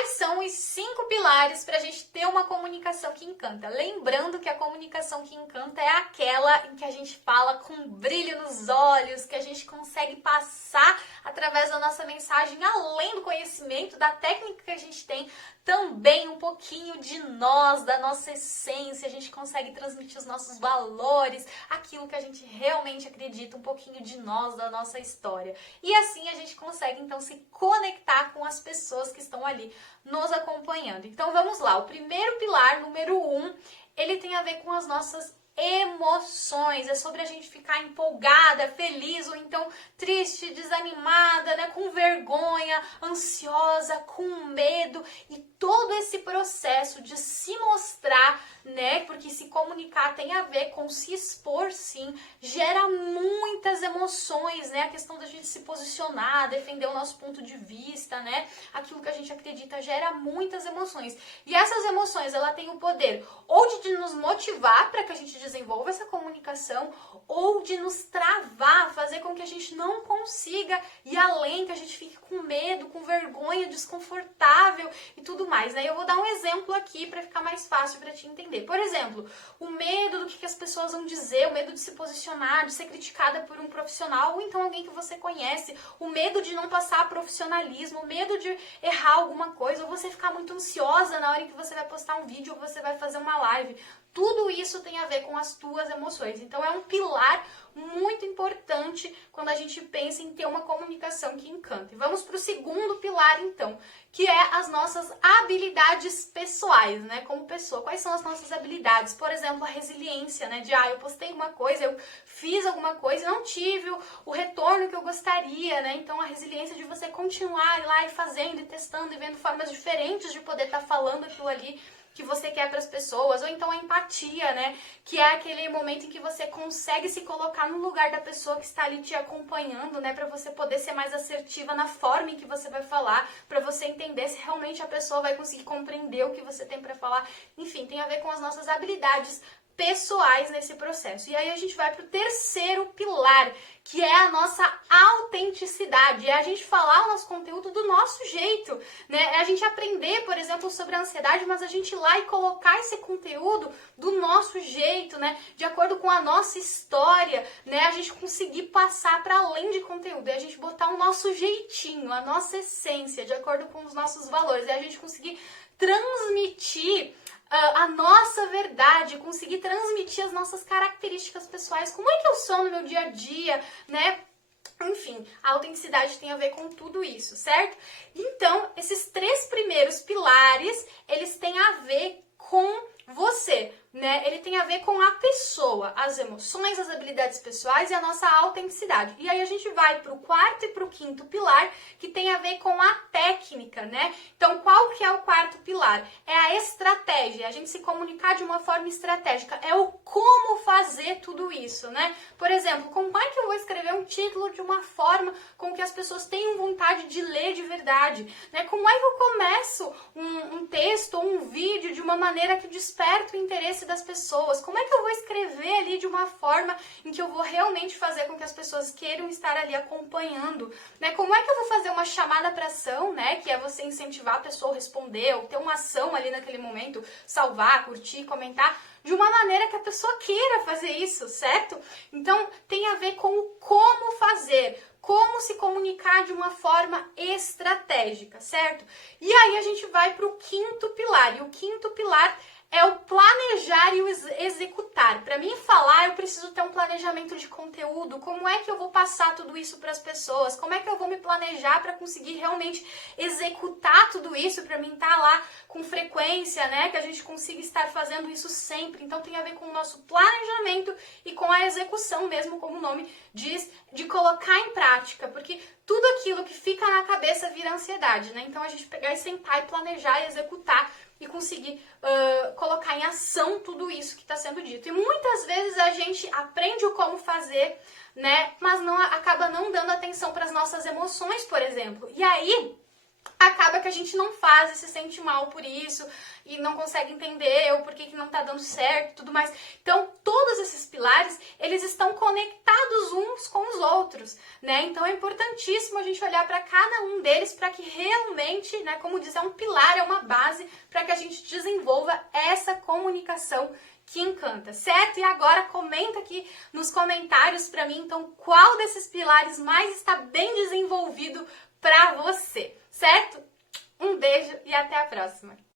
Quais são os 5 pilares para a gente ter uma comunicação que encanta? Lembrando que a comunicação que encanta é aquela em que a gente fala com brilho nos olhos, que a gente consegue passar através da nossa mensagem, além do conhecimento, da técnica que a gente tem, também um pouquinho de nós, da nossa essência, a gente consegue transmitir os nossos valores, aquilo que a gente realmente acredita, um pouquinho de nós, da nossa história. E assim a gente consegue então se conectar com as pessoas que estão ali nos acompanhando. Então vamos lá, o primeiro pilar, número 1, ele tem a ver com as nossas emoções, é sobre a gente ficar empolgada, feliz ou então triste, desanimada, né, com vergonha, ansiosa, com medo e todo esse processo de se mostrar, né, porque se comunicar tem a ver com se expor, sim, gera muitas emoções, né, a questão da gente se posicionar, defender o nosso ponto de vista, né, aquilo que a gente acredita gera muitas emoções e essas emoções, ela tem o poder ou de nos motivar para que a gente desenvolva essa comunicação ou de nos travar, fazer com que a gente não consiga ir além, que a gente fique com medo, com vergonha, desconfortável e tudo mais, né? Eu vou dar um exemplo aqui para ficar mais fácil para te entender. Por exemplo, o medo do que as pessoas vão dizer, o medo de se posicionar, de ser criticada por um profissional ou então alguém que você conhece, o medo de não passar profissionalismo, o medo de errar alguma coisa, ou você ficar muito ansiosa na hora em que você vai postar um vídeo ou você vai fazer uma live. Tudo isso tem a ver com as tuas emoções. Então é um pilar muito importante quando a gente pensa em ter uma comunicação que encanta. E vamos para o segundo pilar, então, que é as nossas habilidades pessoais, né? Como pessoa, quais são as nossas habilidades? Por exemplo, a resiliência, né? De, eu postei uma coisa, eu fiz alguma coisa e não tive o retorno que eu gostaria, né? Então, a resiliência de você continuar lá e fazendo e testando e vendo formas diferentes de poder estar falando aquilo ali que você quer para as pessoas, ou então a empatia, né, que é aquele momento em que você consegue se colocar no lugar da pessoa que está ali te acompanhando, né, para você poder ser mais assertiva na forma em que você vai falar, para você entender se realmente a pessoa vai conseguir compreender o que você tem para falar. Enfim, tem a ver com as nossas habilidades pessoais nesse processo. E aí a gente vai para o terceiro pilar, que é a nossa autenticidade, é a gente falar o nosso conteúdo do nosso jeito, né? É a gente aprender, por exemplo, sobre a ansiedade, mas a gente ir lá e colocar esse conteúdo do nosso jeito, né? De acordo com a nossa história, né? A gente conseguir passar para além de conteúdo, é a gente botar o nosso jeitinho, a nossa essência, de acordo com os nossos valores, é a gente conseguir transmitir a nossa verdade, conseguir transmitir as nossas características pessoais, como é que eu sou no meu dia a dia, né? Enfim, a autenticidade tem a ver com tudo isso, certo? Então, esses 3 primeiros pilares, eles têm a ver com você, né? Ele tem a ver com a pessoa, as emoções, as habilidades pessoais e a nossa autenticidade. E aí a gente vai pro 4º e pro 5º pilar, que tem a ver com a técnica, né? Então, qual que é o 4º pilar? É a estratégia, a gente se comunicar de uma forma estratégica. É o como fazer tudo isso, né? Por exemplo, como é que eu vou escrever um título de uma forma com que as pessoas tenham vontade de ler de verdade, né? Como é que eu começo um texto ou um vídeo de uma maneira que desperta o interesse das pessoas? Como é que eu vou escrever ali de uma forma em que eu vou realmente fazer com que as pessoas queiram estar ali acompanhando, né? Como é que eu vou fazer uma chamada para ação, né? Que é você incentivar a pessoa a responder ou ter uma ação ali naquele momento, salvar, curtir, comentar, de uma maneira que a pessoa queira fazer isso, certo? Então, tem a ver com o como fazer, como se comunicar de uma forma estratégica, certo? E aí a gente vai para o 5º pilar, e o 5º pilar é o planejar e o executar. Para mim falar, eu preciso ter um planejamento de conteúdo. Como é que eu vou passar tudo isso para as pessoas? Como é que eu vou me planejar para conseguir realmente executar tudo isso? Para mim estar lá com frequência, né? Que a gente consiga estar fazendo isso sempre. Então tem a ver com o nosso planejamento e com a execução mesmo, como o nome diz, de colocar em prática. Porque tudo aquilo que fica na cabeça vira ansiedade, né? Então a gente pegar e sentar e planejar e executar e conseguir colocar em ação tudo isso que está sendo dito. E muitas vezes a gente aprende o como fazer, né? Mas acaba não dando atenção para as nossas emoções, por exemplo. E aí acaba que a gente não faz e se sente mal por isso e não consegue entender o porquê que não tá dando certo e tudo mais. Então, todos esses pilares, eles estão conectados uns com os outros, né? Então, é importantíssimo a gente olhar para cada um deles para que realmente, né, como diz, é um pilar, é uma base para que a gente desenvolva essa comunicação que encanta, certo? E agora comenta aqui nos comentários para mim, então, qual desses pilares mais está bem desenvolvido para você, certo? Um beijo e até a próxima!